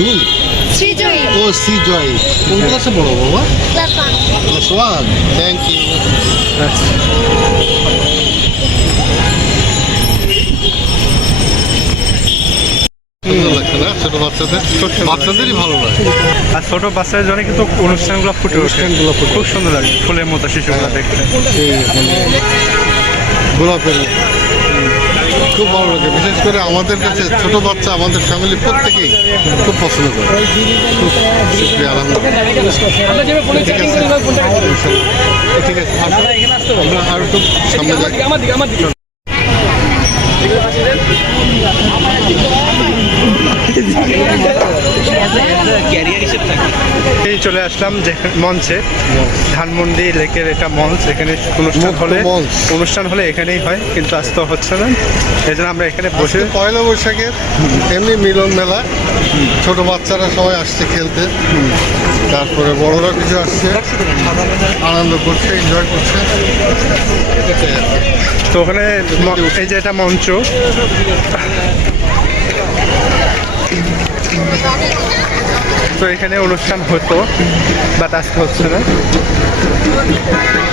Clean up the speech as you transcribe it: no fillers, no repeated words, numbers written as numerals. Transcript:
জুই সৃজয়ী। ও সৃজয় কোন ক্লাসে পড়ো বাবা? ক্লাস 1। ক্লাস 1। Thank you. সুন্দর লাগছে না ছোট বাচ্চাদের? বাচ্চাদেরই ভালো লাগে। আর ছোট বাচ্চাদের জন্য কিন্তু অনুষ্ঠানগুলো ফুটে ওঠে, অনুষ্ঠানগুলো ফুটে খুব সুন্দর লাগে ফুলের মতো শিশুগুলো দেখতে। সেই মানে গোলাপের খুব ভালো লাগে, বিশেষ করে আমাদের কাছে ছোট বাচ্চা আমাদের ফ্যামিলি প্রত্যেকেই খুব পছন্দ করে। খুব শুক্রিয়া, আলহামদুলিল্লাহ। ঠিক আছে, ঠিক আছে, আমরা আর একটু সামনে যাই। এই চলে আসলাম যে মঞ্চে, ধানমন্ডি লেকের এটা মঞ্চ। এখানে অনুষ্ঠান হলে এখানেই হয়, কিন্তু আজ তো হচ্ছে না, এই জন্য আমরা এখানে বসে। পয়লা বৈশাখের এমনি মিলন মেলা, ছোট বাচ্চারা সবাই আসছে খেলতে, তারপরে বড়রা কিছু আসছে, আনন্দ করছে, এনজয় করছে। তো ওখানে এই যে এটা মঞ্চ, তো এখানে অনুষ্ঠান হতো, বাট আজকে হচ্ছে না।